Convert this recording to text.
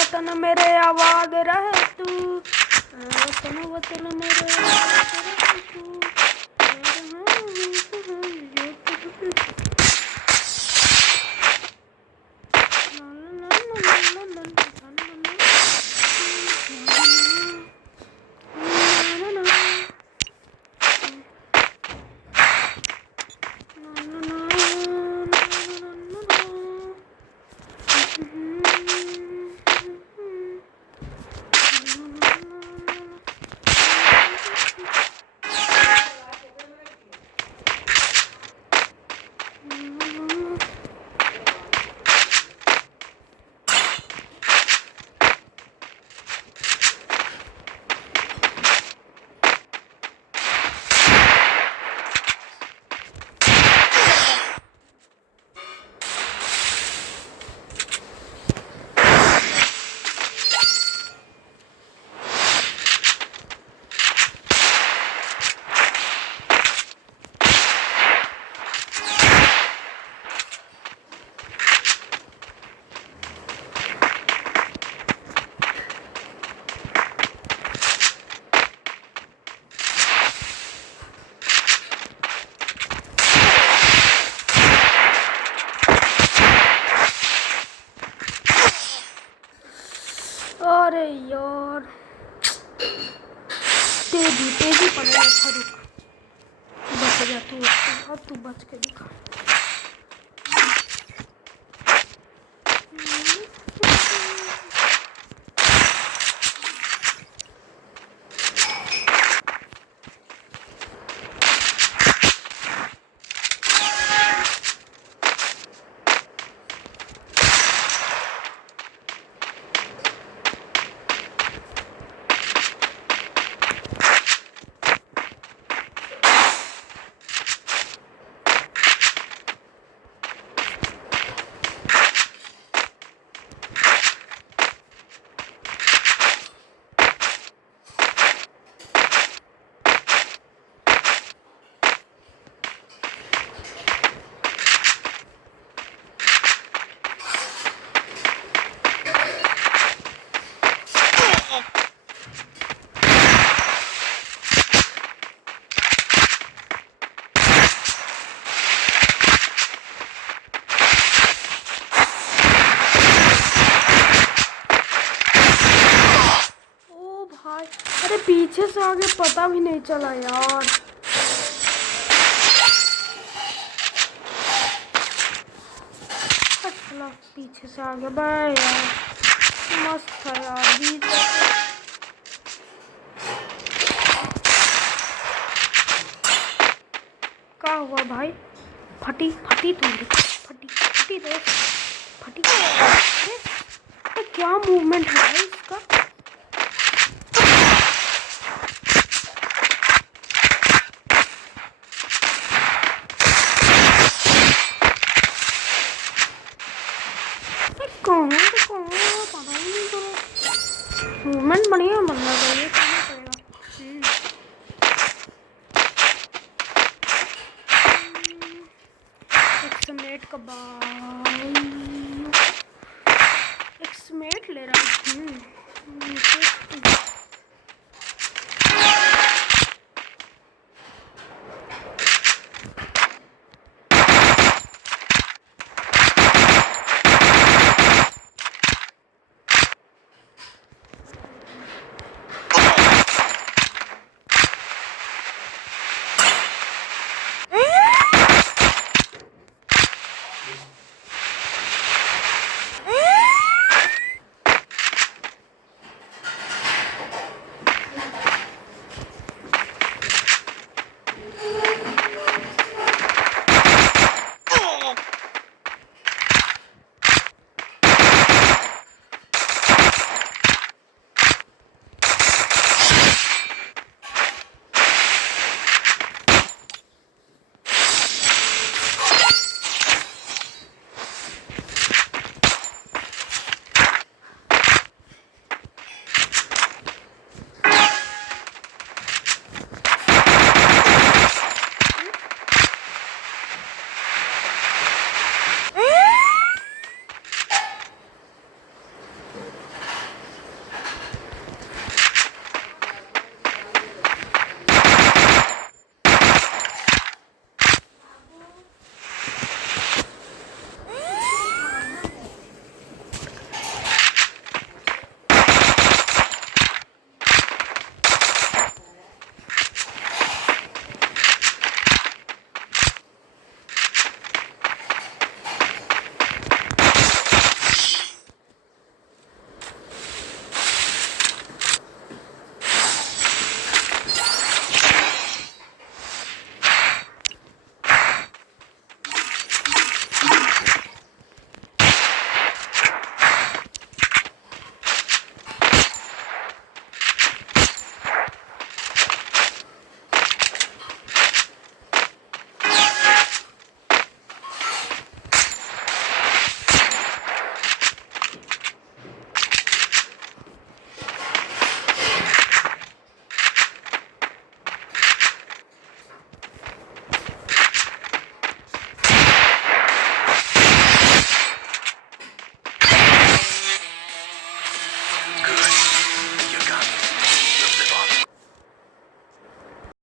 वतन मेरे आबाद रहे तू, वतन वतन मेरे आबाद रहे तू। अरे यार तेजी तेजी पड़ेगा। अच्छा रुक, बच जा तू, अब तू बच के दिखा। अरे पीछे से आगे पता भी नहीं चला यार। चला पीछे से आगे भाई यार, मस्त था यार बीच। क्या हुआ भाई? फटी फटी तू, फटी फटी रे फटी। अरे क्या मूवमेंट है भाई इसका? मूवमेंट बढ़िया बनना चाहिए, करना पड़ेगा। एक्समेट का भाई, एक्समेट ले रहा